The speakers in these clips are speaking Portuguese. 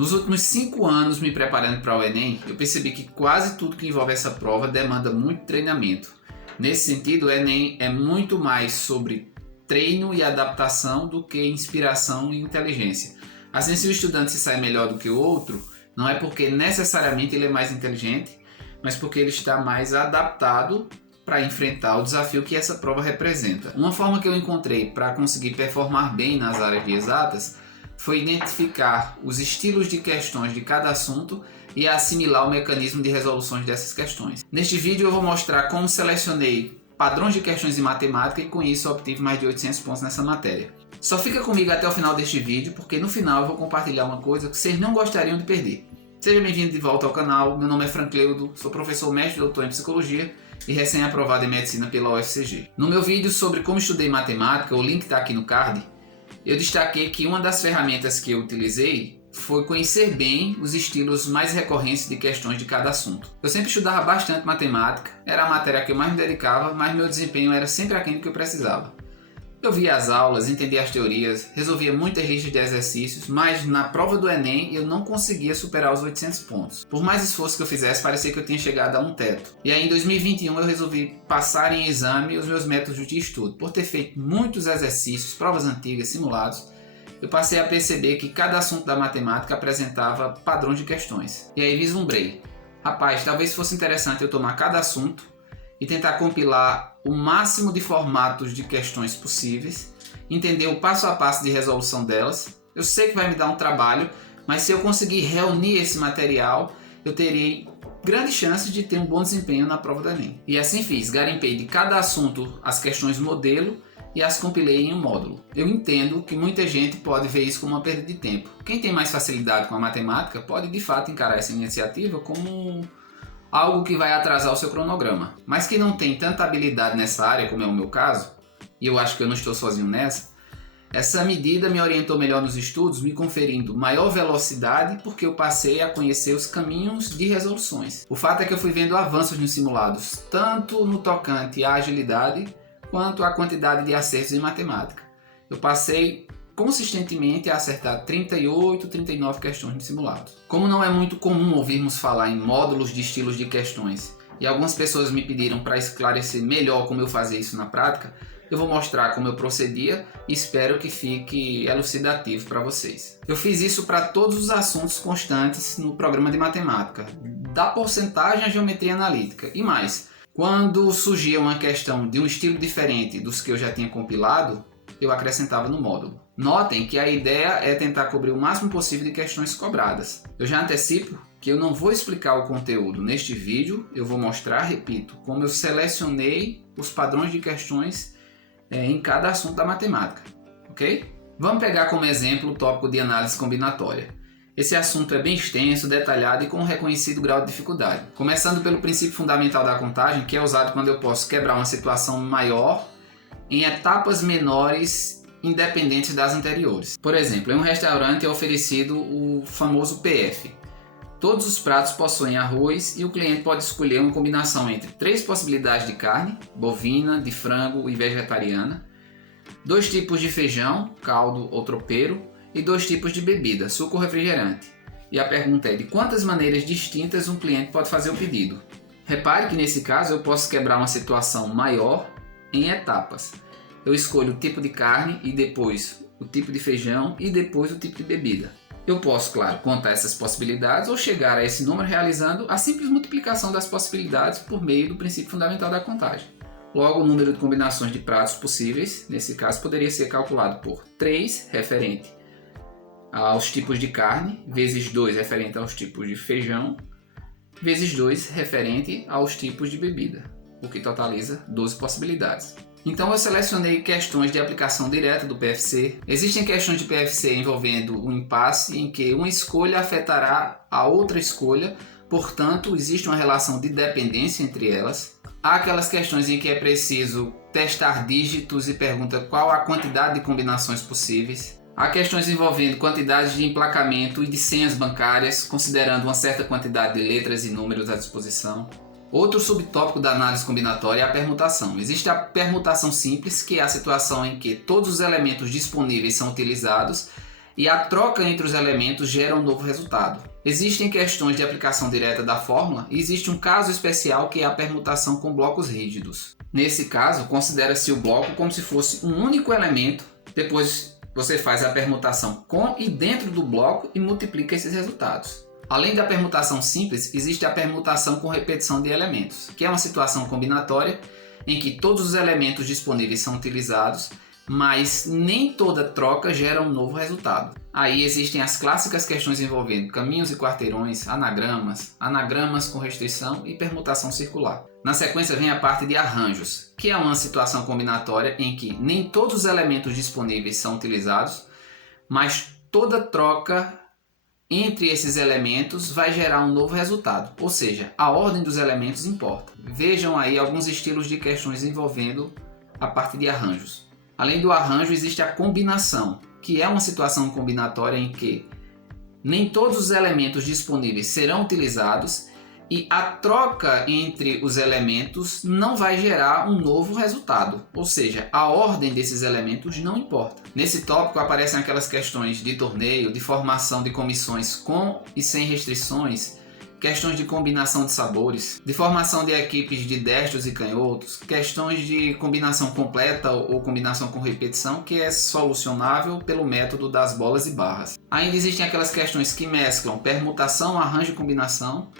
Nos últimos 5 anos me preparando para o Enem, eu percebi que quase tudo que envolve essa prova demanda muito treinamento. Nesse sentido, o Enem é muito mais sobre treino e adaptação do que inspiração e inteligência. Assim, se o estudante se sai melhor do que o outro, não é porque necessariamente ele é mais inteligente, mas porque ele está mais adaptado para enfrentar o desafio que essa prova representa. Uma forma que eu encontrei para conseguir performar bem nas áreas de exatas foi identificar os estilos de questões de cada assunto e assimilar o mecanismo de resoluções dessas questões. Neste vídeo eu vou mostrar como selecionei padrões de questões de matemática e com isso obtive mais de 800 pontos nessa matéria. Só fica comigo até o final deste vídeo, porque no final eu vou compartilhar uma coisa que vocês não gostariam de perder. Seja bem-vindo de volta ao canal, meu nome é Francleudo, sou professor mestre e doutor em psicologia e recém-aprovado em medicina pela UFCG. No meu vídeo sobre como estudei matemática, o link está aqui no card, eu destaquei que uma das ferramentas que eu utilizei foi conhecer bem os estilos mais recorrentes de questões de cada assunto. Eu sempre estudava bastante matemática, era a matéria que eu mais me dedicava, mas meu desempenho era sempre aquém do que eu precisava. Eu via as aulas, entendia as teorias, resolvia muitas listas de exercícios, mas na prova do Enem eu não conseguia superar os 800 pontos. Por mais esforço que eu fizesse, parecia que eu tinha chegado a um teto. E aí em 2021 eu resolvi passar em exame os meus métodos de estudo. Por ter feito muitos exercícios, provas antigas, simulados, eu passei a perceber que cada assunto da matemática apresentava padrões de questões. E aí vislumbrei. Rapaz, talvez fosse interessante eu tomar cada assunto e tentar compilar o máximo de formatos de questões possíveis, entender o passo a passo de resolução delas. Eu sei que vai me dar um trabalho, mas se eu conseguir reunir esse material, eu terei grande chance de ter um bom desempenho na prova do Enem. E assim fiz, garimpei de cada assunto as questões modelo e as compilei em um módulo. Eu entendo que muita gente pode ver isso como uma perda de tempo. Quem tem mais facilidade com a matemática pode de fato encarar essa iniciativa como algo que vai atrasar o seu cronograma. Mas quem não tem tanta habilidade nessa área, como é o meu caso, e eu acho que eu não estou sozinho nessa, essa medida me orientou melhor nos estudos, me conferindo maior velocidade porque eu passei a conhecer os caminhos de resoluções. O fato é que eu fui vendo avanços nos simulados, tanto no tocante à agilidade, quanto à quantidade de acertos em matemática. Eu passei consistentemente a acertar 38, 39 questões no simulado. Como não é muito comum ouvirmos falar em módulos de estilos de questões e algumas pessoas me pediram para esclarecer melhor como eu fazia isso na prática, eu vou mostrar como eu procedia e espero que fique elucidativo para vocês. Eu fiz isso para todos os assuntos constantes no programa de matemática, da porcentagem à geometria analítica e mais. Quando surgia uma questão de um estilo diferente dos que eu já tinha compilado, eu acrescentava no módulo. Notem que a ideia é tentar cobrir o máximo possível de questões cobradas. Eu já antecipo que eu não vou explicar o conteúdo neste vídeo, eu vou mostrar, repito, como eu selecionei os padrões de questões em cada assunto da matemática, ok? Vamos pegar como exemplo o tópico de análise combinatória. Esse assunto é bem extenso, detalhado e com um reconhecido grau de dificuldade. Começando pelo princípio fundamental da contagem, que é usado quando eu posso quebrar uma situação maior em etapas menores independentes das anteriores. Por exemplo, em um restaurante é oferecido o famoso PF. Todos os pratos possuem arroz e o cliente pode escolher uma combinação entre 3 possibilidades de carne, bovina, de frango e vegetariana, 2 tipos de feijão, caldo ou tropeiro, e 2 tipos de bebida, suco ou refrigerante. E a pergunta é de quantas maneiras distintas um cliente pode fazer o pedido. Repare que nesse caso eu posso quebrar uma situação maior em etapas. Eu escolho o tipo de carne e depois o tipo de feijão e depois o tipo de bebida. Eu posso, claro, contar essas possibilidades ou chegar a esse número realizando a simples multiplicação das possibilidades por meio do princípio fundamental da contagem. Logo, o número de combinações de pratos possíveis, nesse caso, poderia ser calculado por 3, referente aos tipos de carne, vezes 2, referente aos tipos de feijão, vezes 2, referente aos tipos de bebida, o que totaliza 12 possibilidades. Então eu selecionei questões de aplicação direta do PFC. Existem questões de PFC envolvendo um impasse em que uma escolha afetará a outra escolha, portanto existe uma relação de dependência entre elas. Há aquelas questões em que é preciso testar dígitos e pergunta qual a quantidade de combinações possíveis. Há questões envolvendo quantidades de emplacamento e de senhas bancárias, considerando uma certa quantidade de letras e números à disposição. Outro subtópico da análise combinatória é a permutação. Existe a permutação simples, que é a situação em que todos os elementos disponíveis são utilizados e a troca entre os elementos gera um novo resultado. Existem questões de aplicação direta da fórmula e existe um caso especial que é a permutação com blocos rígidos. Nesse caso, considera-se o bloco como se fosse um único elemento, depois você faz a permutação com e dentro do bloco e multiplica esses resultados. Além da permutação simples, existe a permutação com repetição de elementos, que é uma situação combinatória em que todos os elementos disponíveis são utilizados, mas nem toda troca gera um novo resultado. Aí existem as clássicas questões envolvendo caminhos e quarteirões, anagramas, anagramas com restrição e permutação circular. Na sequência vem a parte de arranjos, que é uma situação combinatória em que nem todos os elementos disponíveis são utilizados, mas toda troca entre esses elementos vai gerar um novo resultado, ou seja, a ordem dos elementos importa. Vejam aí alguns estilos de questões envolvendo a parte de arranjos. Além do arranjo, existe a combinação, que é uma situação combinatória em que nem todos os elementos disponíveis serão utilizados e a troca entre os elementos não vai gerar um novo resultado, ou seja, a ordem desses elementos não importa. Nesse tópico aparecem aquelas questões de torneio, de formação de comissões com e sem restrições, questões de combinação de sabores, de formação de equipes de destros e canhotos, questões de combinação completa ou combinação com repetição, que é solucionável pelo método das bolas e barras. Ainda existem aquelas questões que mesclam permutação, arranjo e combinação.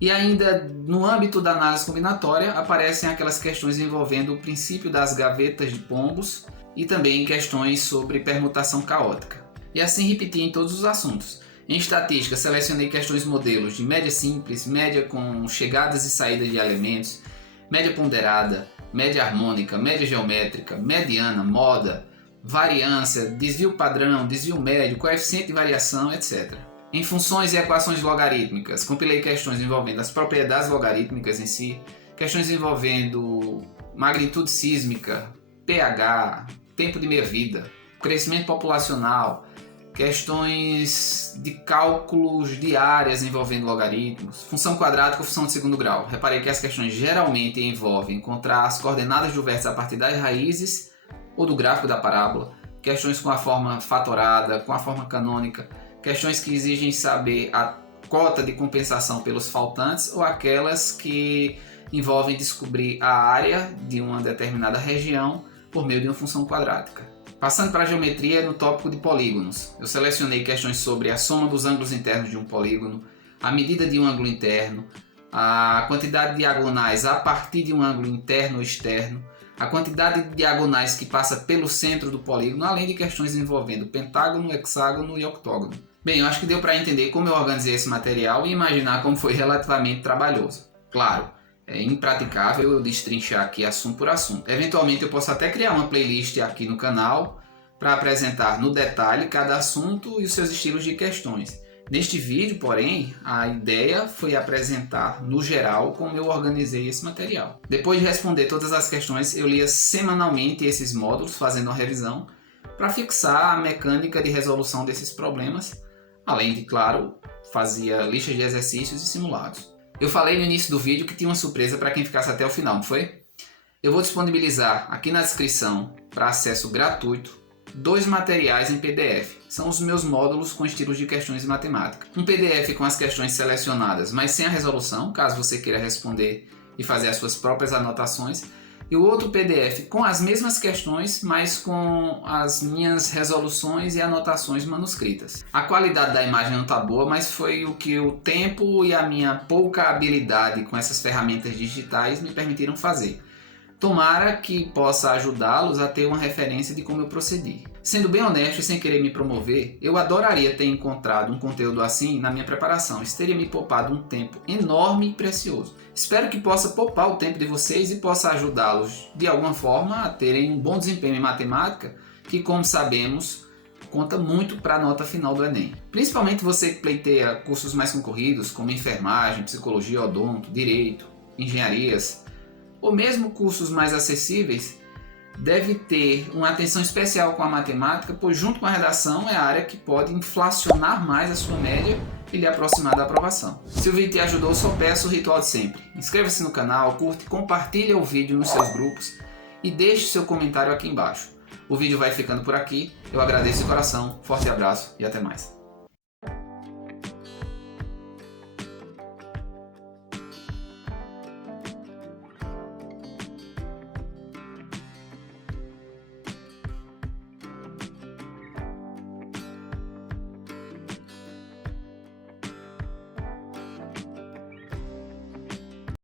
E ainda no âmbito da análise combinatória aparecem aquelas questões envolvendo o princípio das gavetas de pombos e também questões sobre permutação caótica. E assim repeti em todos os assuntos. Em estatística selecionei questões modelos de média simples, média com chegadas e saídas de elementos, média ponderada, média harmônica, média geométrica, mediana, moda, variância, desvio padrão, desvio médio, coeficiente de variação, etc. Em funções e equações logarítmicas, compilei questões envolvendo as propriedades logarítmicas em si, questões envolvendo magnitude sísmica, pH, tempo de meia-vida, crescimento populacional, questões de cálculos de áreas envolvendo logaritmos, função quadrática ou função de segundo grau. Reparei que as questões geralmente envolvem encontrar as coordenadas do vértice a partir das raízes ou do gráfico da parábola, questões com a forma fatorada, com a forma canônica, questões que exigem saber a cota de compensação pelos faltantes ou aquelas que envolvem descobrir a área de uma determinada região por meio de uma função quadrática. Passando para a geometria no tópico de polígonos, eu selecionei questões sobre a soma dos ângulos internos de um polígono, a medida de um ângulo interno, a quantidade de diagonais a partir de um ângulo interno ou externo, a quantidade de diagonais que passa pelo centro do polígono, além de questões envolvendo pentágono, hexágono e octógono. Bem, eu acho que deu para entender como eu organizei esse material e imaginar como foi relativamente trabalhoso. Claro, é impraticável eu destrinchar aqui assunto por assunto. Eventualmente eu posso até criar uma playlist aqui no canal para apresentar no detalhe cada assunto e os seus estilos de questões. Neste vídeo, porém, a ideia foi apresentar no geral como eu organizei esse material. Depois de responder todas as questões, eu lia semanalmente esses módulos, fazendo uma revisão, para fixar a mecânica de resolução desses problemas, além de, claro, fazia listas de exercícios e simulados. Eu falei no início do vídeo que tinha uma surpresa para quem ficasse até o final, não foi? Eu vou disponibilizar aqui na descrição, para acesso gratuito, 2 materiais em PDF. São os meus módulos com estilos de questões de matemática. Um PDF com as questões selecionadas, mas sem a resolução, caso você queira responder e fazer as suas próprias anotações. E o outro PDF com as mesmas questões, mas com as minhas resoluções e anotações manuscritas. A qualidade da imagem não está boa, mas foi o que o tempo e a minha pouca habilidade com essas ferramentas digitais me permitiram fazer. Tomara que possa ajudá-los a ter uma referência de como eu procedi. Sendo bem honesto e sem querer me promover, eu adoraria ter encontrado um conteúdo assim na minha preparação. Isso teria me poupado um tempo enorme e precioso. Espero que possa poupar o tempo de vocês e possa ajudá-los de alguma forma a terem um bom desempenho em matemática, que, como sabemos, conta muito para a nota final do Enem. Principalmente você que pleiteia cursos mais concorridos, como enfermagem, psicologia, odonto, direito, engenharias, ou mesmo cursos mais acessíveis, deve ter uma atenção especial com a matemática, pois junto com a redação é a área que pode inflacionar mais a sua média e lhe aproximar da aprovação. Se o vídeo te ajudou, só peço o ritual de sempre. Inscreva-se no canal, curte, compartilhe o vídeo nos seus grupos e deixe seu comentário aqui embaixo. O vídeo vai ficando por aqui. Eu agradeço de coração, forte abraço e até mais.